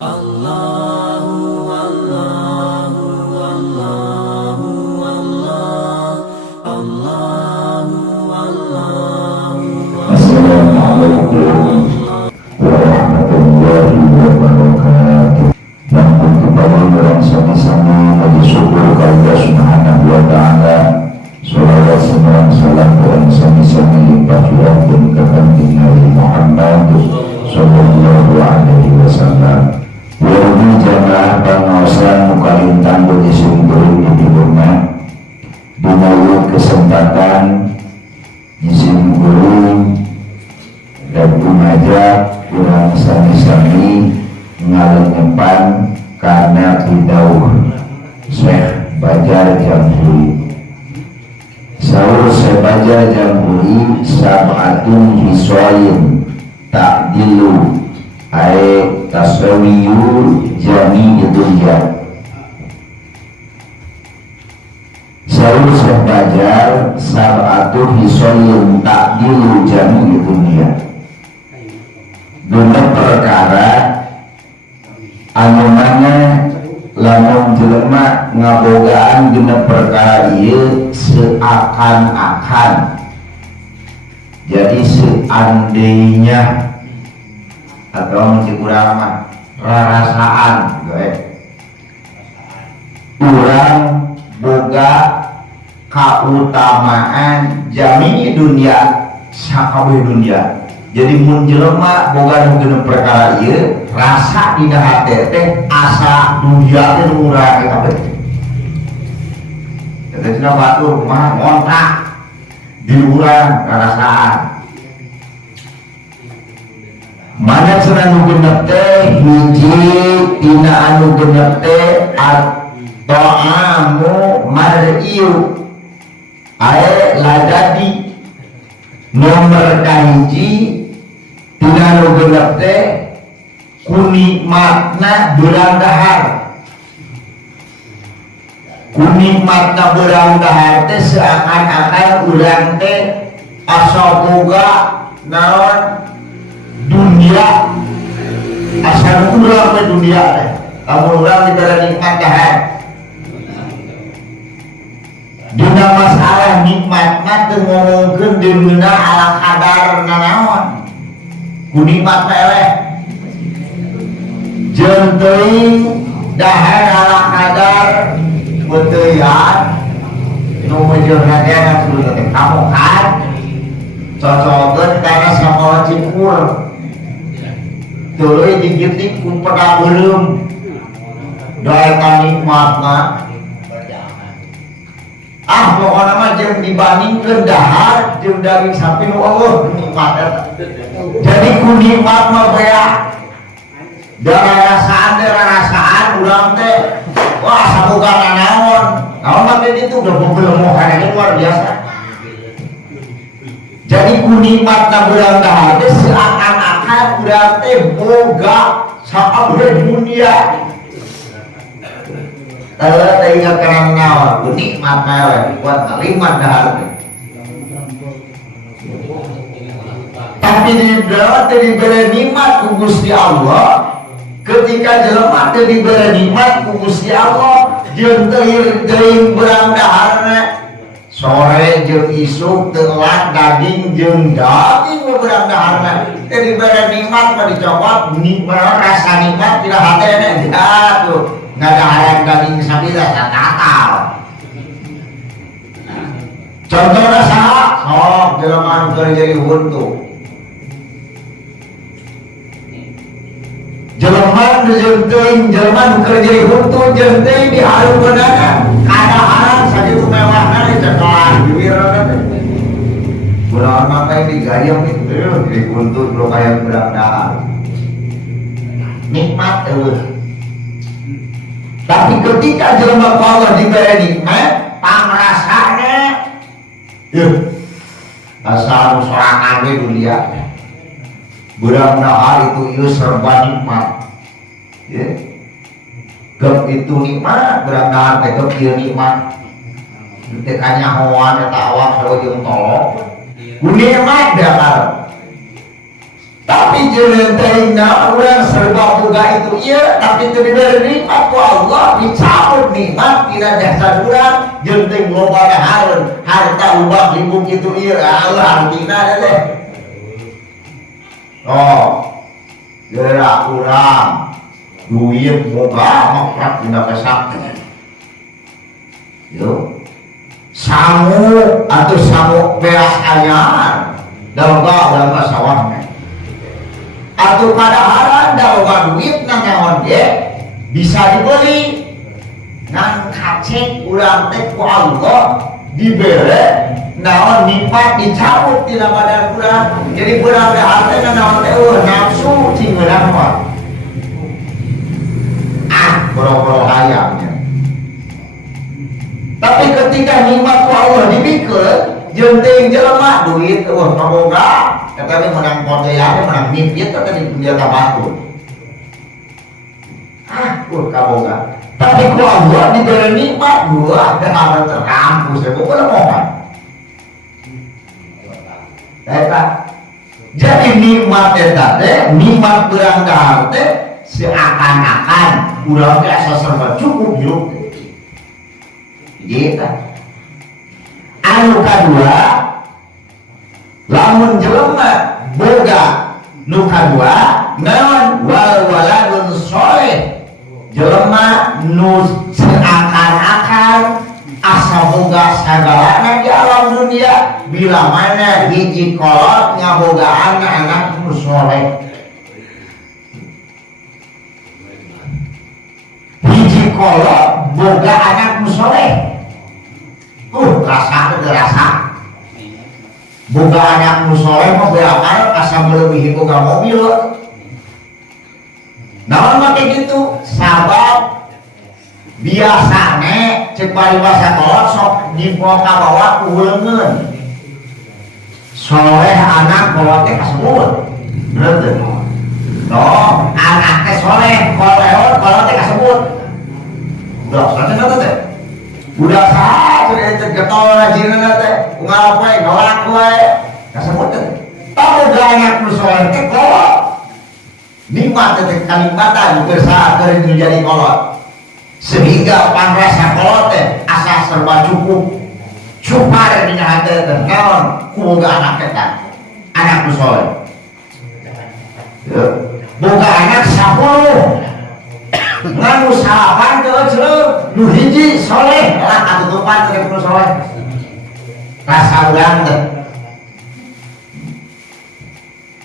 Allahu Allahu Allahu Allah Allahu Allahu. Assalamualaikum warahmatullahi wabarakatuh. Yang berkembang dalam sama-sama lagi syukur kepada Subhanahu wa ta'ala. Salawat serta salam dan sama-sama limpah curahkan kepada Nabi Muhammad sallallahu alaihi wasallam. Walaupun jamaah pengawasan mukalintang bagi sumber di rumah dimulai kesempatan izin guru dan kumajak kurang sami-sami ngalengepan karena bidauh Syekh Bajar Jamhuri. Sahur Syekh Bajar Jamhuri sab'atun hisoyin takdilu ay tasawiyul jami dunya. Sahur Syekh Bajar sab'atun hisoyin takdilu jami dunya. Duna perkara anu mana lamun jelema ngabogaan dina perkara ieu seakan-akan, jadi seandainya atau mencik urang mah rarasaan urang boga kautamaan jami dunia sakabeh dunia. Jadi mun jelema boga nu perkara ieu rasa dina hate teh asa dunia teh urang kabeh. Jadi cenah batur mah ngontrak di urang rarasaan. Mana cenah nu genep teh hiji dina anu genep teh at-ta'amu mar'iyu ae ladadi. Nomor kahiji tina nu genep teh kunikmatna beurang dahar. Kunikmatna beurang dahar teh seakan-akan urang teh asa boga naon dunia, asa urang teh dunia teh. Lamun urang dibere nikmat dahar. Dina masalah nikmatna teu ngomongkeun deumna ala kadar nanaon. Ku nikmat eleh. Jeung teuing dahar ala kadar beuteuyan nu meujeuh hadean sudah teh kamu kan cocokeun kana sakola cikur. Tuluy digitik ku pedang beureum. Daek nikmatna pokoknya mah jeung dibandingkeun dahar jeung daging sapi nu eueuh nikmat eta. Jadi ku nikmat mah bea. Da rarasaan urang teh wah saboga nanaon. Naon mah teh ditu udah pembelmohan luar biasa. Jadi ku nikmatna beurang dahar teh seakan-akan urang teh boga sakabeh dunia. Tala ingat karang naon nikmat mah buat kalimat dahar teh. Tapi diberi nikmat ku Gusti Allah. Ketika jelema teh diberi nikmat ku Gusti Allah, jeung teuing beurang daharna sore jeung isuk telat daging jeung daging beurang daharna teh diberi nikmat mah dicokot nikmat rasa nikmat tidak hatena atuh. Ngadaharan daging sapi rasa natal. Contohna saha? Sok jelema anu keur jadi huntu. Jelema jeung teuing jelema anu keur jadi huntu jeung teuing diharupeunana kadaharan sakitu mewahna dicekelan bibirna teh. Kunaon mah teh digayem kitu jadi huntu lo kaya beurang dahar. Nikmat eueuh. Tapi ketika jelema Allah diberi nikmat, pangrasane asa anu sorangan we dunia. Beurang dahar itu ieu serba nikmat. Gep itu nikmat, beurang dahar teh gep ieu nikmat. Teu kanyahoan eta awak sarua jeung tolong. Ku nikmat dahar. Tapi jelentengna orang serba boga itu iya, tapi itu diberi nikmat ku Allah, dicabut nikmat tidak dasar orang jelenteng loba harun harta ubah libung itu iya Allah artinya deh. Oh, gerak orang duit boga makrak tidak kesak. Yo, samu atau samu beas anyar dalam sawahnya. Atau padaharan dalam duit nanyawan dia bisa dibeli ngan kacek urang teh ku Allah dibere naon nikmat dicabut tina badan urang jadi urang teh harta naon teh nafsu cing urang mah boro-boro hayangnya. Tapi ketika nikmat ku Allah dibikeun jenting jelema duit kaboga kata menang pondeyane menang mimpi kata di dunia tabatu kaboga tapi ku Allah diberi nikmat gua dan ada terkampus ya gua mohan jadi nikmat teh nikmat berang dahar teh seakan-akan urang teh asa serba cukup hirup gitu. Anu kadua lamun jelema boga nu kadua naon wal waladun soleh jelema nu seakan-akan asa boga sagalana di alam dunia bila mana hiji kolot ngabogaan anak nu soleh hiji kolot boga anak nu soleh rasa boga anak musoleh mau berakal asa melebihi boga mobil naon make gitu sabab biasane cek bari basa kolot sok dipoka bawa ku leungeun soleh anak kolot teh kasebut bener teh no anak teh soleh kolot teh kasebut udah santai teh udah sah ente getol rajinna teh unggal poe galak poe kasebut teh tahu anak nu soleh teh kolot nikmat teh kalimatan keur menjadi kolot sehingga pangrasa kolot teh asa serba cukup cupar dina hate teh naon ku boga anak eta anak nu soleh boga anak 10 nganu salapan teu nu hiji soleh lah katutupan teh nu soleh rasa urang teh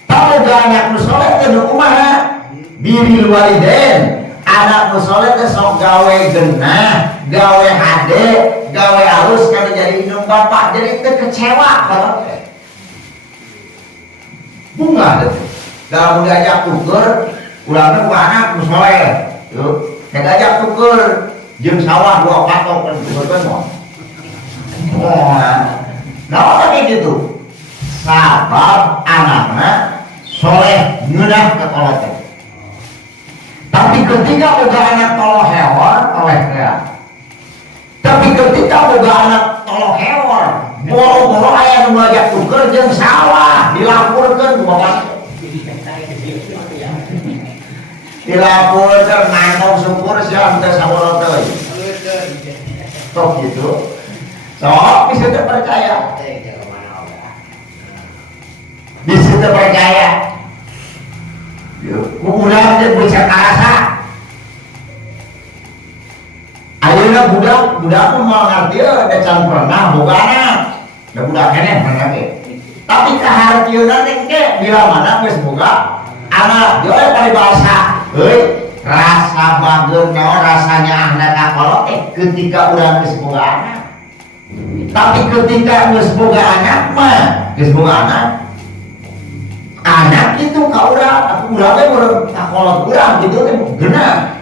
tahu anak nu soleh teh nu kumaha biril walidain anak nu soleh teh sok gawe geunah gawe hade gawe alus kana jadi indung bapak jadi teu kecewa kalau bunga teh dalam diajak tuker urang teh anak nu soleh ngajak tuker jeung sawah 2 patok kan tukerkeun moal. Nah, kayak gitu. Sabab anakna soleh ngeunah ka kolot. Tapi ketika boga anak toloh hewan, oleh ya. Tapi ketika boga anak toloh hewan, boro-boro aya nu ngajak tuker jeung sawah dilaporkeun ku bapak. Dilapor nangkong syukur siang teh saboro teh. Tok gitu. Sok bisa terpercaya. Bisa terpercaya. Kemudian dia bisa karasa. Ayeuna budak pun mau ngerti ada can pernah boga anak. Da budak keneh pernah ge. Tapi kahartieuna teh ge bila mana geus boga anak joe paribasa. Rasa bageun naon rasanya anak kolot ketika urang geus boga anak. Tapi ketika geus boga anak mah geus boga anak itu ka urang aku urang teh urang ka kolot urang gitu teh geunah.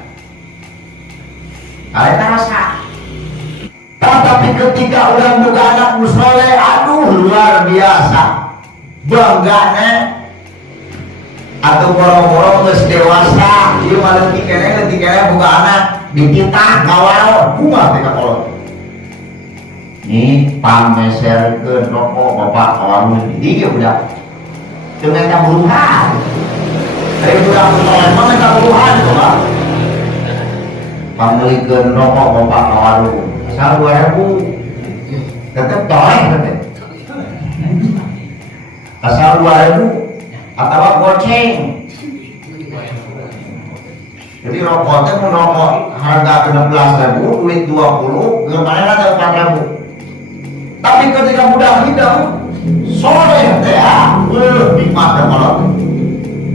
Ada rasa. Tapi ketika urang boga anak nu soleh aduh luar biasa. Banggana atau boro-boro geus dewasa ieu mah leutik keneh boga anak dipitah gawal kumaha teh ka kolot nih pameserkeun rokok bapak kawarung di dieu budak teu eta buruhan Dari budak soleh mah minta puluhan tuh Pak. Panglikeun rokok bapak ka warung. Asal 2000. Tetep toleh tetep. Asal 2000 atau goceng. Jadi rokok teh mun rokok harga 16.000, duit 20, kemarin ada 4.000. Tapi ketika budak hidang soleh teh nikmat teh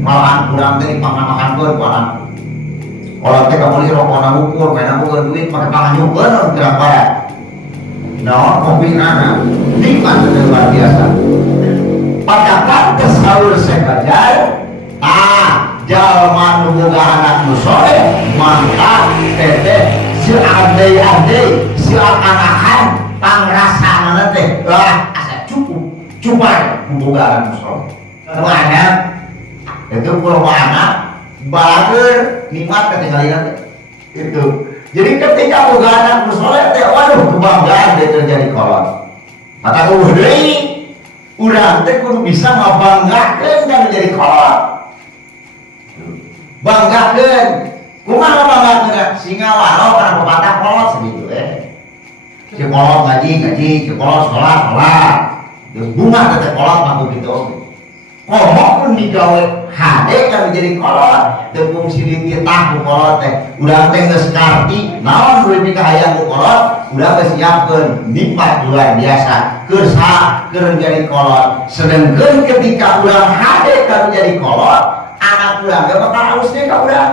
malahan kurang teh dipangamakankeun ku anak. Kalau teh kabeli rokokna ukur, main ukur duit make panganyukeun gerak bae. Naon kopi anak nikmat teh luar biasa. Pada pantes saur sekajar jalma nu boga anak nu soleh mantap teteh si andai-andai si anakan pangrasana teh lah asa cukup boga anak nu soleh. Anak itu kalau anak bager nikmat ketinggalan itu. Jadi ketika boga anak nu soleh teh waduh kebanggaan dia terjadi kolot. Kata deui urang teh kudu bisa ngabanggakeun dan jadi kolot. Banggakeun kumaha banggakeun singa waro kana pepatah kolot segitu si kolot ngaji si kolot sholat bunga teteh kolot mah gitu komo pun digawe hade kan jadi kolot teu fungsi dititah ku kolot teh urang teh geus karti naon duit pikahayang ku kolot urang geus siapkeun nikmat luar biasa keur jadi kolot sedengkeun ketika urang hade kan jadi kolot anak urang gak bakal hausnya ka urang.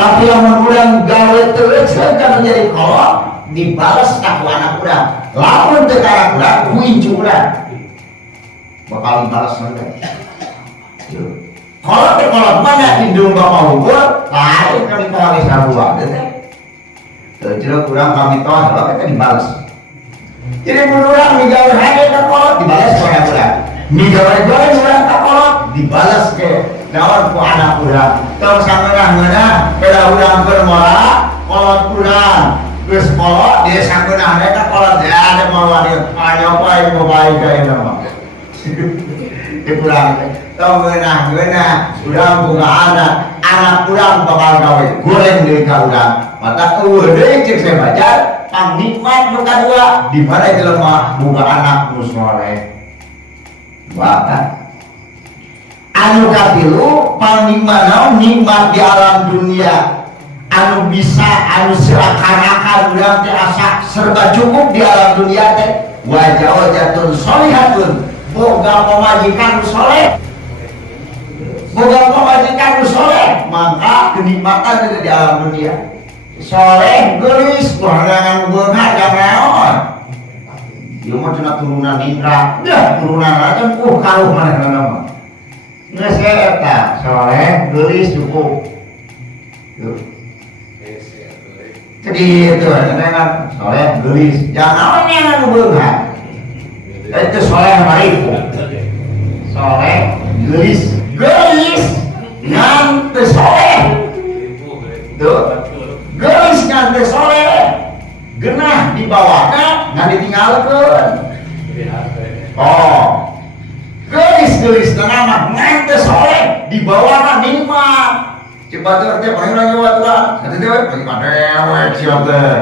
Tapi lamun urang gawe teu eceun kan menjadi kolot dibales ka anak urang. Lamun teu ka anak urang ku incu urang. Bakal dibales nanti. Kolot teh kolot mana indung bapak unggul lain kami kali sarua teh. Teu jeruk urang kami tos kita dibales. Jadi mun urang digawe hade ka kolot dibales ku anak urang. Digawe urang ka kolot dibales ke naon ku anak urang. Tong sangeunah-ngeunah beda urang keur moal kolot urang. Geus kolot dia sangeunah eta kolot ya ada moal dia nyopain mobail ka eta mah. Di urang tong ngeunah-ngeunah urang boga anak urang bakal gawe goreng deui ka urang. Mata eueuh deui cek saya baca pangnikmat nu kadua di mana jelema boga anak nu soleh. Wah, anu katilu panimana nikmat di alam dunia anu bisa anu seakan-akan urang teh asa serba cukup di alam dunia teh wajah-wajatun sholihatun boga pamajikan soleh maka kenikmatan di alam dunia soleh geulis barangan beunghar ganaon. Ieu mah cenah turunan Indra, dah turunan aja karuh manehna mah. Geus eta soleh geulis cukup. Tuh. Segitu dengan soleh geulis. Jangan yang anu beunghar. Itu soleh mariku. Soleh geulis ngan teu soleh. Tuh. Geulis ngan teu soleh. Genah di bawahnya nggak ditinggalkan. Oh, gelis nama ngantes soleh di bawahnya nikmat. Coba tuh teh panggil lagi Tuhan. Nanti teh bagi padewek siapa teh.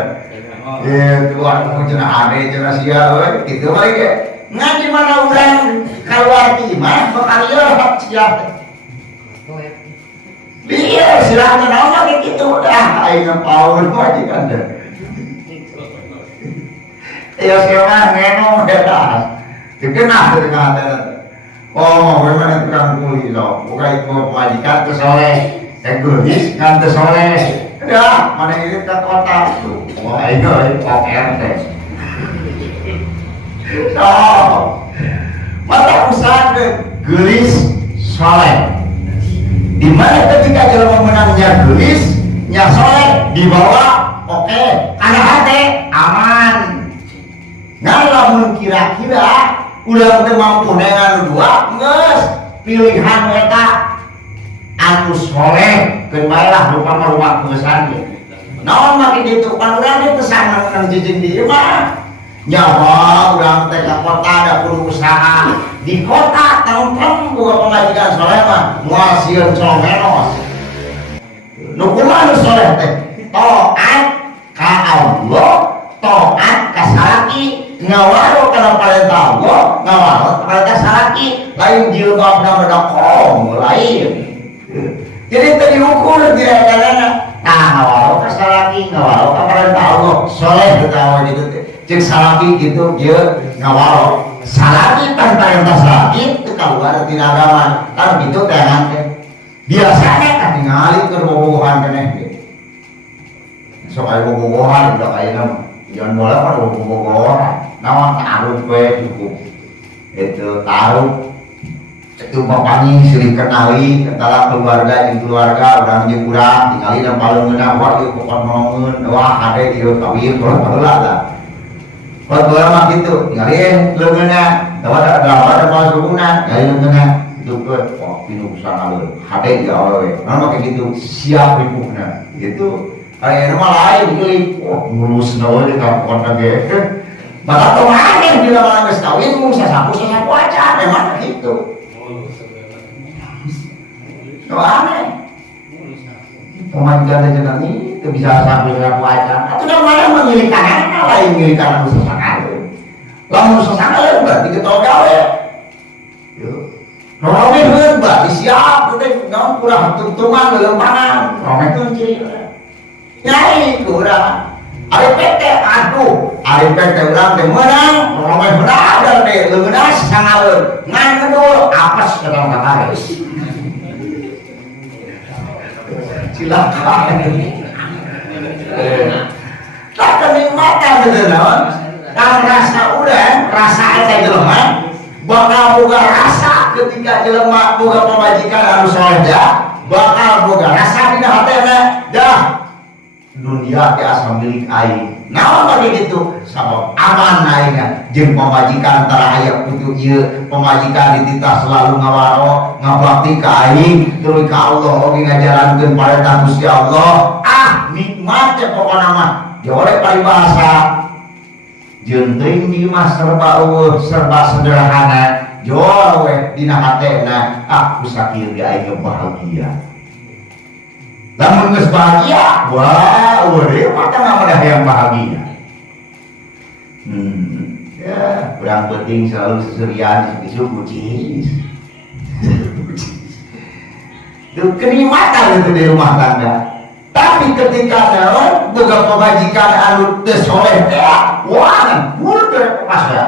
Tuhan mau cenah ade cenah sia we kitu balik ge. Ngan di mana urang keluar di mah bekarya hak siap. Dia silakan naon ge kitu dah aing paun majikan teh. Ya sewa ngeno dedas. Dikenah dari ngaten. Oh, bagaimana tukang kuli loh. Bukan itu majikan teu soleh. Egois kan teu soleh. Dah, mana ini ke kota tuh. Wah, itu OKR teh. So, mata usaha gelis soleh. Di mana ketika jelema menangnya gelis, nya soleh dibawa oke, kana hate aman. Lamun kira-kira udah teu mampu nengan dua geus pilihan eta anu soleh keun bae lah rupa rumah peusan ge naon mah kitu pan urang teh pesan nang jijing dieu mah nyawa urang teh ka kota ada kudu usaha di kota tongkrong boga pamajikan soleh mah moal sieun comenos nu kumaha nu soleh teh taat ka Allah taat ka salaki ngawaro kana parentah Allah ngawaro parentah salaki lain jilbabna medokong lain jadi tadi ukur dia kadang ngawaro ka salaki ngawaro ka parentah Allah soleh ketawa gitu teh cek salaki gitu dia ngawaro salaki kan parentah salaki itu keluar di agama kan gitu tenan teh biasanya kan ningali ke bobogohan keneh sok aya bobogohan udah kayak nama jangan boleh kan bobogohan nawan taruh we cukup itu taruh itu bapaknya sering kenali antara keluarga jeung keluarga urang jeung urang tingali dan palungeuna wah ieu pokon nolongeun wah hade ieu kawin heula lah kalau mah gitu, ngalih leungeuna, ada masukuna, ngalih leungeuna, itu ke pinu sangaleur, hade ya awewe, mah kayak gitu, siap ribukna, gitu, aya mah lain geuling, ngurus nawe di kampung ge, bakal kemarin bila mana geus kawin mung sasapu aja, memang gitu. Aneh. Pemajikan aja nanti itu bisa sampai aja. Atau namanya mengilikan lain mengilikan sesakan. Lamun sesakan berarti kita gawe. Yo. Rome berarti siap teh naon kurang tuntungan lempangan. Rome kunci. Nyai kurang. Ari PT aduh, ari PT urang teh meunang, Rome benar teh leungeuna sangaleur. Ngan ngedul apes ketong katares. Silakan tak kenikmatan gitu naon kan rasa urang rasa eta jelema bakal boga rasa ketika jelema boga pamajikan anu soleh bakal boga rasa dina hatena dah dunia teh asa milik aing naon bagi gitu sabab aman aingna jeung pamajikan tara aya kudu ieu pamajikan dititah selalu ngawaro ngabakti ka aing tuluy ka Allah oge ngajalankeun parentah Gusti Allah nikmat teh pokona mah jolek paribasa jeung teuing di mah serba eueuh serba sederhana jol we dina hatena kusakieu ge aing bahagia lamun geus bahagia wah urang mata ngamodah yang bahagia ya kurang penting selalu seserian isu kucis itu kenikmatan itu di rumah tangga tapi ketika naon boga pamajikan anu teu soleh teh wah murder pas ya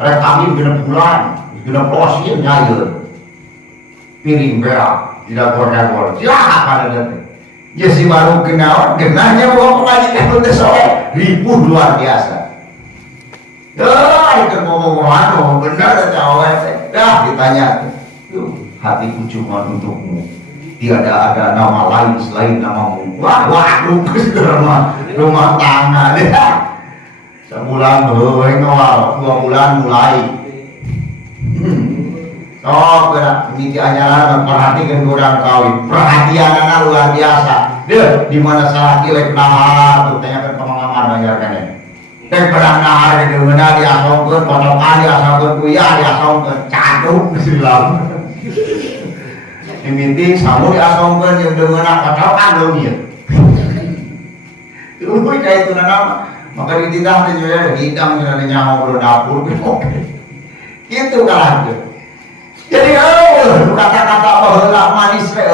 rek kami genep bulan genep posin nyayeun piring berak tidak gor-gor siapa ada teh ya si baru kenaon genahnya boga pamajikan anu teu soleh ribuh luar biasa. Itu ngomong-ngomong benar cawet dah ditanya tuh hatiku cuma untukmu tiada ada nama lain selain namamu waduh rumah tangga deh sebulan ngawal 2 bulan mulai gerak mimiti anyaran perhatikan kurang kawin perhatianana luar biasa deh dimana salah kilek nahar tuh tanyakan pengalaman mengajarkannya teh perang nahar di deungeuna diasongkeun potokan diasongkeun kuyah diasongkeun caduk silam mimiti samu diasongkeun jeung deungeuna potokan leuwih tuluy ka itu nama maka dititah teh juga hidang cenah nyaho di dapur kitu kalahkeun jadi kata-kata baheula manis teh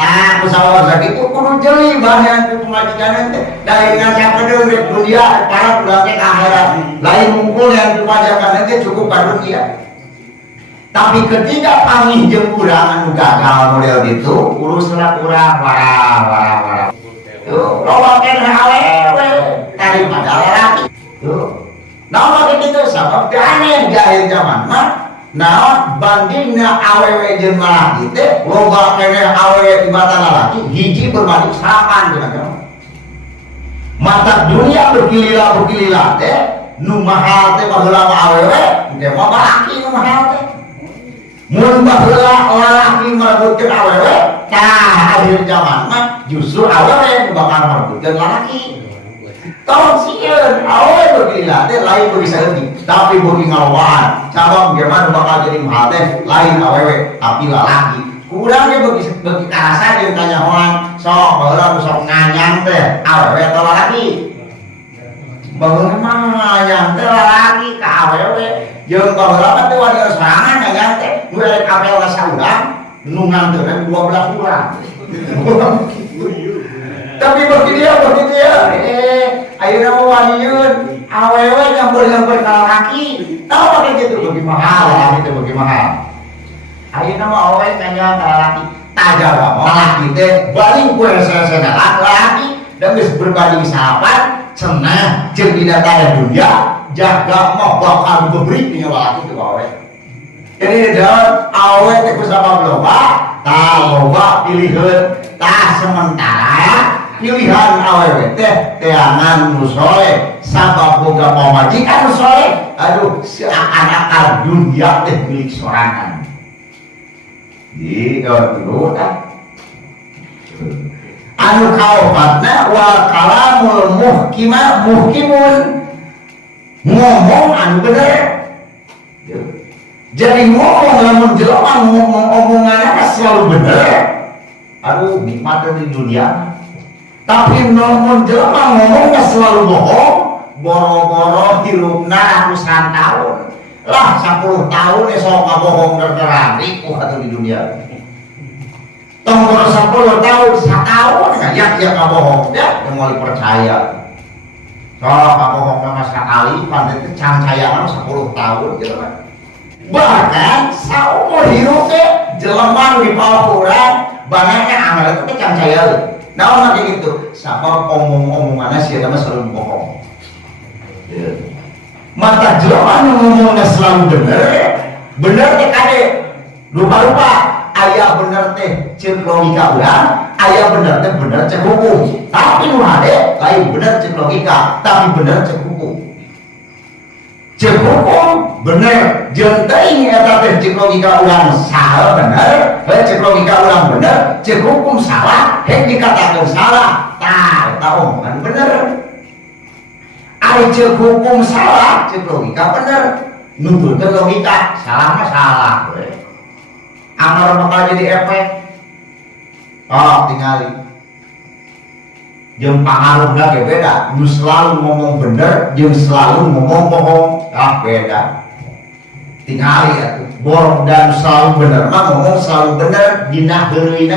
tah kusawar sakitu kudu jeli baheula pemajikan teh dari ngasakeun rek dunia para budak teh akhirat lain mungkul yang dipajakan teh cukup ka dunia tapi ketika pamih jeung urang anu gagal model gitu uruslah urang wara tuh loba teh awewe daripada lalaki tuh naon kitu sabab teh aneh jahil zaman mah naon bandingna awewe jeung lalaki teh loba keneh awewe tibatan lalaki hiji berbanding 8 kira-kira mata dunia berkilila teh nu mahal teh baheula awewe teh mah lalaki nu mahal teh mun baheula lalaki merebutkeun awewe tah akhir zaman mah justru awewe bakal merebutkeun lalaki tong sieun awe beuki teh lain beuki saeutik tapi beuki ngalawan cabang gimana bakal jadi mahal teh lain awewe tapi lalaki kurang ge beuki karasa jeung kanyahoan sok baheula sok nganyang teh awewe atau lalaki baheula mah nganyang teh lalaki ka awewe jeung baheula mah teh wani sorangan nganyang teh nu elek apel saurang nu nganteurna 12 urang tapi bagi dia ayeuna mah waliun awewe ngambil lalaki tahu pakai gitu bagi mahal itu bagi mahal ayeuna mah awewe kanya lalaki tajaba lalaki teh baling kue sesena lalaki dan geus berbanding sahabat cenah jeung dina taya dunia jaga mah bakal bebrik tinggal lalaki teh awewe jadi daun awewe teh kusama loba tah loba pilihkeun tah sementara pilihan awewe teh teangan nu soleh sabab boga pamajikan nu soleh aduh seakan-akan dunia teh milik sorangan di dulu tah anu kaopatna wa kalamul muhkimun ngomong anu bener jadi ngomong lamun jelema ngomong omonganna selalu bener aduh nikmat di dunia tapi namun jelema ngomongnya selalu bohong boro-boro hirupna ratusan tahun lah 10 tahun sok ngabohong terang ripuh atuh di dunia tong boro 10 tahun satahun yak ngabohong dah moal percaya sok ngabohong mah sakali pan teh can cayangan 10 tahun gitu kan bahkan saumur hirup teh jelema di paukuran banaknya amal teh can cayangan nah kayak gitu, siapa omong-omongannya sih sama selalu bohong. Mata jelema ngomongnya selalu bener teh kade. Lupa aya bener teh cek logika urang, aya bener teh bener cek hukum. Tapi nu hade lain bener cek logika, tapi bener cek hukum. Cek hukum bener, jeung teuing eta teh cek logika urang salah bener, cek logika urang bener, cek hukum salah, hek dikatakan salah. Tah, eta omongan bener. Ari cek hukum salah, cek logika bener. Nuntutkeun logika, salah mah salah we. Amar bakal jadi efek. Oh, tingali. Jeung pangaruhna ge beda, nu selalu ngomong bener jeung selalu ngomong bohong, beda. Tingali atuh, bohong dan selalu bener mah ngomong selalu bener dina heureuy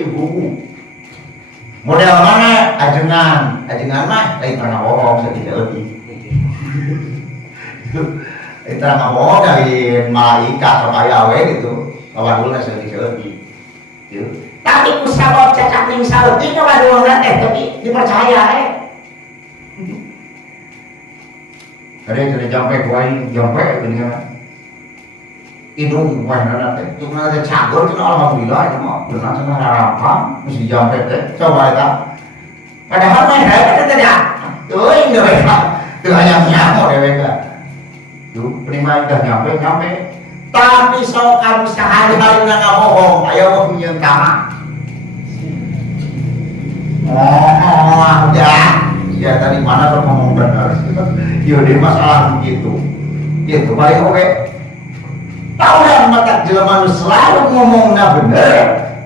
di buku. Model mana? Ajengan mah lain pernah bohong sakitu leutik. Eta bohong dari malaikat sok aya we gitu. Kawadulna sakitu leutik. Gitu. Tapi kusabab cacat ning saleutik kawadulna teh tapi dipercaya Ada jampe kuai jampe dengan hidung kuai nana teh, tuh nana teh cagur cina alhamdulillah itu mah benar cina harapan mesti jampe teh coba itu. Padahal mah hebat teh dah, tuh ini mereka, tuh ayam nyamuk mereka, tuh prima udah nyampe, tapi sokan sehari-hari nggak bohong, ayo mau punya kamar. Oh, udah. Ya tadi mana tuh ngomong benar. Yaudah masalah begitu. Gitu balik oke. Tahu yang mata jelema nu selalu ngomongna bener,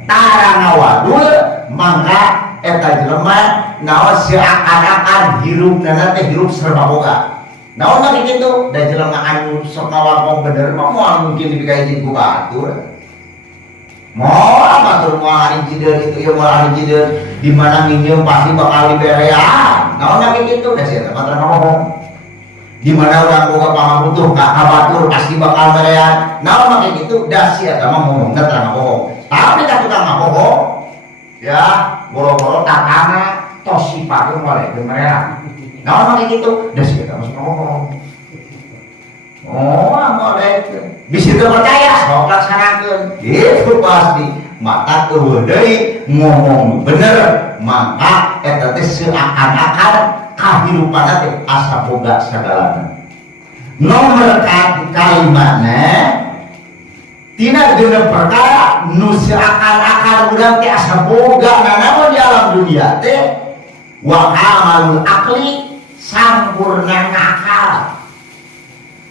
tara ngawadul, mangga eta jelema naon seakan-akan hirupna teh hirup serba boga. Naon mah kitu, da jelema anu sok ngawakong bener mah moal mungkin dipikaijin ku batur. Moal batur moal anjideur itu ya moal anjideur di mana nginyeum pasti bakal diberean. Naon mah kitu da sia teh mah ngomong. Di mana orang boga pangabutuh ka batur pasti bakal berean. Naon mah kitu da sia teh mah ngomong teh terang bohong. Tapi da tukang bohong ya boro-boro tatana tos sipakeun wae teu berean. Naon mah kitu da sia teh mah ngomong. Oh, boleh. Bisa percaya, sok laksanakeun. Itu pasti mata eueuh deui ngomong bener, maka eta teh seakan-akan kahirupanna teh asa boga sagalana. Nomor kalimatna tina geuneup perkara nu seakan-akan urang teh asa boga namun di alam dunia teh wa amalul aqli sampurna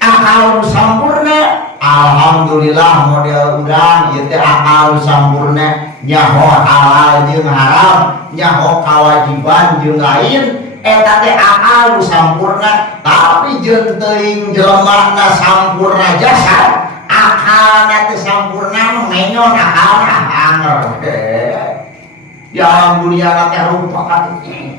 akal sampurna. Alhamdulillah model urang ieu teh akal sampurna nyaho halal jeung haram, nyaho kewajiban jeung lain, eta teh akal sampurna. Tapi jeung teuing jelema sampurna jasad, akalna teh sampurna menyon akalna anger. Di alam dunia teh rupa katunya.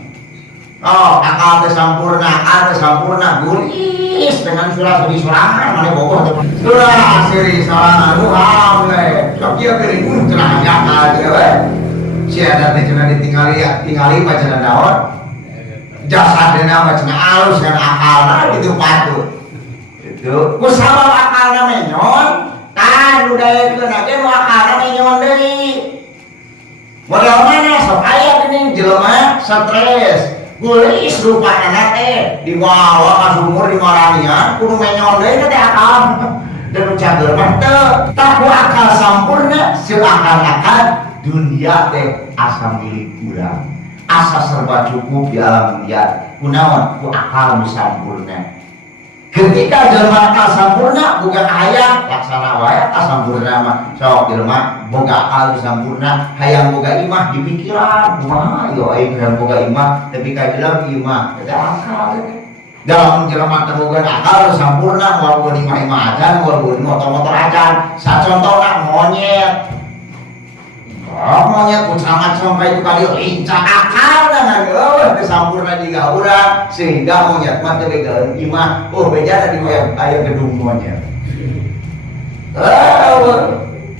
Oh, akal teh sampurna, gulis dengan surah-surah sorangan mana bogoh teh. Surah seri sorangan ruham we. Sok ieu geuning cenah akal teh we. Si ada teh cenah tingali pacenah naon? Jasadna mah cenah alus kan akalna kitu patut. Itu ku sabab akalna menyon, kan udayekeun age nu akalna menyon deui. Modal mana sok aya geuning jelema stres. Gulis rupana teh dibawa ka sumur di maranian kudu menyon deui teh akal dan cager mah teu tak akal sampurna seakan-akan dunia teh asa milik urang, asa serba cukup di alam dunia kunaon ku akal sampurna. Ketika jelema akal sampurna bukan hayang laksana wae akal sampurna mah sok jelema boga akal sampurna hayang boga imah di pikiran kumaha yo aing hayang boga imah tapi ka jelema imah teh akal dalam jelema teh boga akal sampurna walaupun imah ajan walaupun motor-motor ajan sacontohna monyet. Monyet kucamat sampai itu kali lincah akal dengan teu sampurna jiga urang sehingga monyet mah teu begaeun imah. Oh bejana di aya gedung monyet.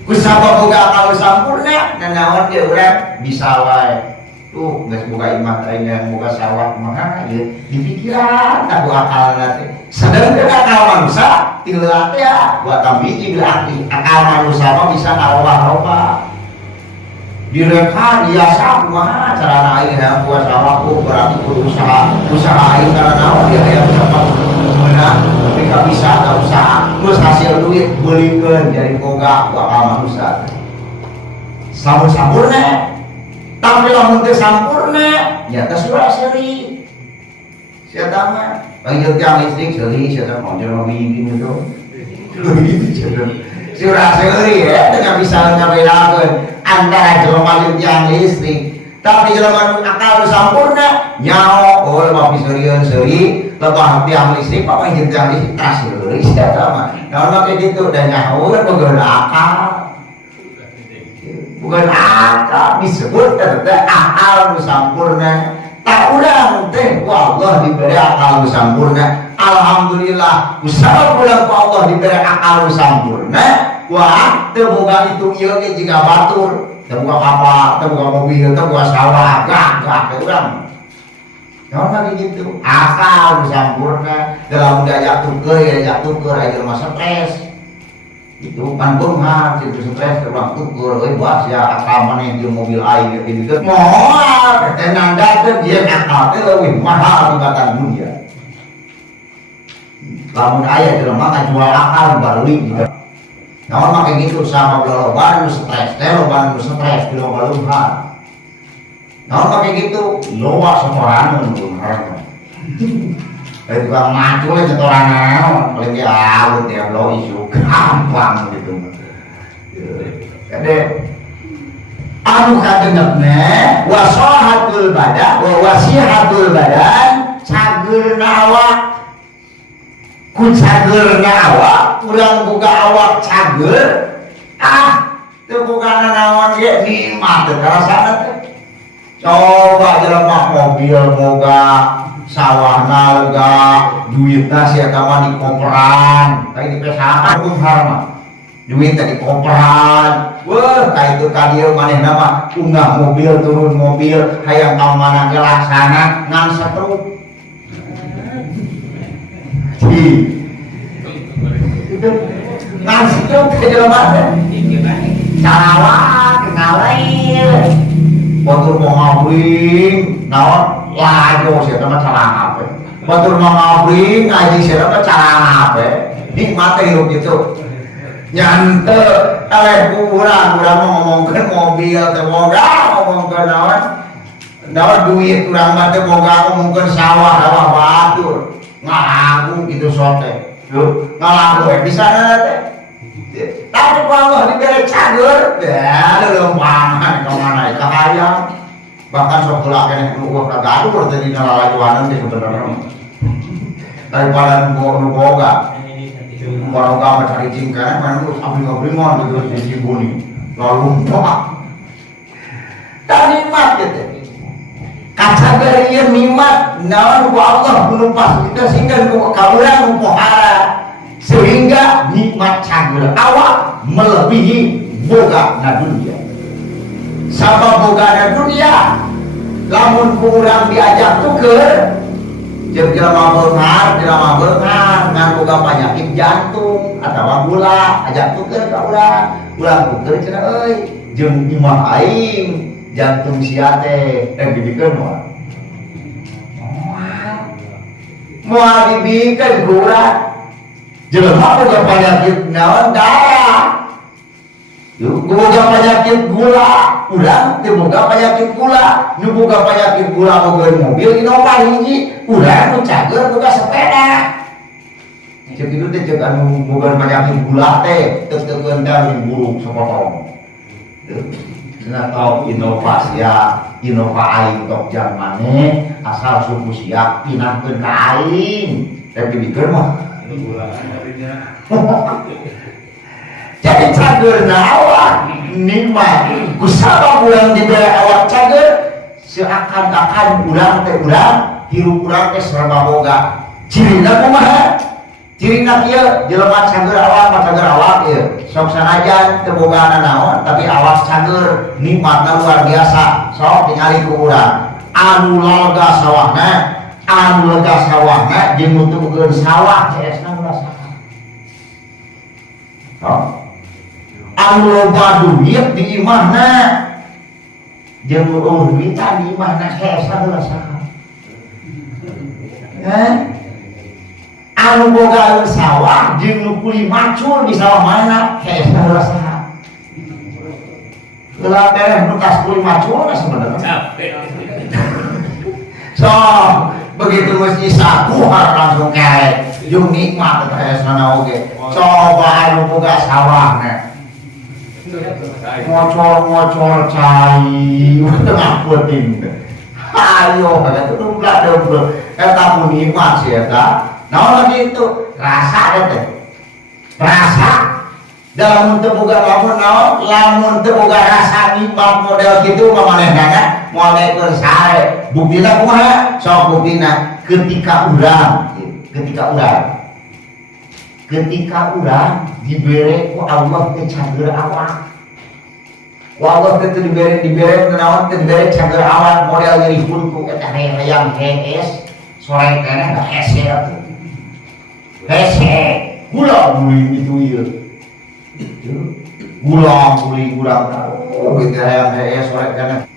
Kusabab boga akal sampurna nanaon ge urang bisa wae. Tuh geus boga imah teh yang boga sawah mah ieu di pikiran tak akalna teh. Sedangkan akal manusia tiluan teh buat tambiji berarti akal manusia mah bisa narobah-robah. Direka biasa kumaha carana aing hayang buat sawah ku berarti kudu usaha aing karena naon dia hayang cepat meunang ketika bisa ada usaha terus hasil duit beulikeun jadi boga ku akal manusia. Sampurna tapi lamun teu sampurna nya teh surah seuri. Sia tah mah panggil tiang listrik seuri sia tah mobil mimpi itu. Surah seuri ya teu bisa ngabedakeun antara jelema jeung tiang listrik. Tapi jelema akal sampurna nyaho oh lebah piseurieun seuri lebah tiang listrik apa jeung tiang listrik tas seuri sia tah mah. Naon make kitu da nyaho boga akal. Bukan akal disebut teh akal sampurna. Tak urang teh ku Allah diberi akal sampurna. Alhamdulillah usaha ulang ku Allah diberi akal sampurna. Wah teu boga itu ieu ge jiga batur, teu boga kapal, teu boga mobil, teu boga sawah, gagah teh urang. Naon lagi gitu? Akal sampurna dalam daya tuker aya mah stres. Itu kan beunghar situ stres terbang tukur euy buat sia akal maneh jeung mobil aing ge gitu. Moal teh nandakeun jeung akal teh leuwih mahal tibatan dunia. Lamun aya jelema ngajual akal baruing gitu. Naon make gitu sama loloban nu stres teh loban nu stres di loba luhar. Naon make gitu loba setoran nu beunghar. Dari tukang macul ya setoran naon paling dia awet ya lo isu gampang gitu. Jadi anu kagenepna wasahatul badan wa wasihatul badan cageurna awak ku cageurna awak urang boga awak cager teu boga naon ge nikmat teu karasana teh. Coba jelema mobil boga sawahna lega duitna sia eta mah di koperan tadi dipesakan beunghar mah duit teh di koperan weuh ka itu ka dieu manehna mah unggah mobil turun mobil hayang ka mana ge laksana ngan setruk ngan setruk ke jelema teh salah ngalair batur mau ngabring naon lajo sia teh salah apa batur mau ngabring ngaji sia teh salah apa nikmat hirup gitu nyante eleh urang mau ngomongkeun mobil teh boga ngomongkeun naon dapat duit kurang mah teh boga mungkin sawah batur ngalagu gitu sote ngalagu di sana teh tapi kalau diberi cager ya lempangan kemana ke hayang bahkan sok heula keneh nu kagak aduh tadi nalalajuanan teh bener daripada nu boga boga mencari cingkana mana lu sambil ngobringon gitu di Cibuni lalu tadi mat gitu kaca dari ieu nimat naon ku Allah menumpas kita sehingga ku kaurang pohara sehingga nikmat cager awak melebihi boga na dunia sabab boga na dunia lamun ku urang diajak tuker jeung jelema beunghar ngan boga penyakit jantung atawa gula ajak tuker ka urang tuker cenah euy jeung imah aing jantung sia teh dibikeun moal dibikeun ku urang jelema boga penyakit naon darah boga penyakit gula urang teu boga penyakit gula nu boga penyakit gula boga mobil Innova hiji urang nu cager boga sepeda cek kitu teh cek anu boga penyakit gula teh teu keundang buruk sapotong cenah tok Innova sia Innova aing tok jang maneh asal suku sia pinahkeun ka aing teh dibikeun mah jadi cager awak nikmat kusabab urang dibere awak cager seakan-akan urang teh urang hirup urang teh serba boga cirina kumaha cirina kieu jelema cager awak ieu sok sanajan teu bogana naon tapi awak cager nikmatna luar biasa sok tingali ku urang anu lega sawahna jeung nu teu eukeun sawah ceesna rasakan anu loba duit di imahna jeung nu duitan di imahna hesa rasakan anu boga sawah jeung nu kuli macul di sawah mana hesa rasakan heula teh nu kas kuli macul sebenarnya so begitu mesti satu langsung kerek yung nikmat teh sana oge coba anu boga sawah ngocor cai tengah puting ayo kata tuh eta pun nikmat sih eta naon lagi itu rasa teh rasa dalam teu boga lamun teu boga rasa nikmat model kitu pamanehna moal nekeun sae buktina kumaha sok buktina ketika urang dibere ku Allah teh cager awak ku Allah teh dibere naon teh dibere cager awak model nyerihun ku eta hayang hees sore keneh da hese atuh hese gula muli itu ieu gula muli urang gitu hayang hees sore keneh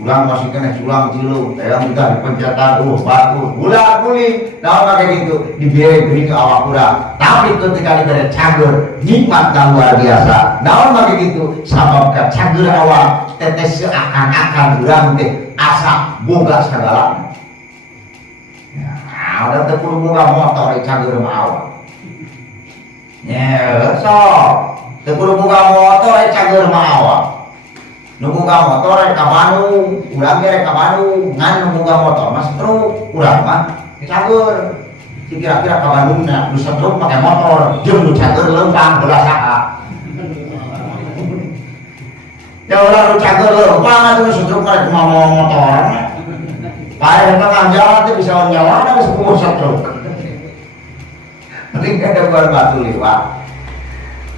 ulang masih kena sulang cilu yang kita dipencetan batu gula kulit nah kayak gitu diberi gini ke awak urang tapi ketika diberi cager nikmat dan luar biasa nah kayak gitu sabab ke cager awak tetes seakan-akan urang teh asa boga segala nah udah tepuluh boga motor cager sama awak ya so tepuluh boga motor cager sama awak nunggu ka motor rek ka Bandung, urang ge rek ka Bandung, ngan nunggu ka motor mas truk, urang mah cager. Si kira-kira ka Bandungna nu truk make motor, jeung nu cager leumpang heula saha. Ya urang nu cager leumpang atuh nu truk rek mau motor. Bae tengah jalan teh bisa nyawana geus kumpul truk. Penting ada buat batu liwat.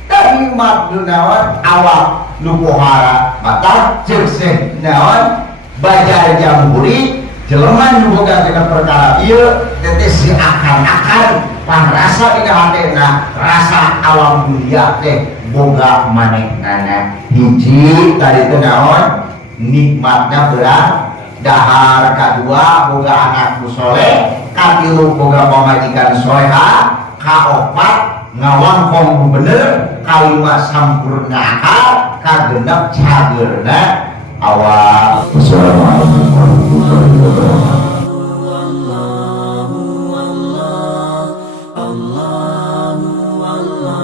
Tapi mat naon awak nu pohara mata ceuseuh naon bajar jamburi jelema nu boga dengan perkara ieu teh seakan-akan pangrasa dina hatena rasa alam dunia teh boga manehna hiji tadi teh naon nikmatna berat dahar kadua boga anak nu soleh katilu boga pamajikan soeha kaopat ngawangkong bener kalima sampurna akal kagenep cagerna awal. Wassalamualaikum warahmatullahi wabarakatuh.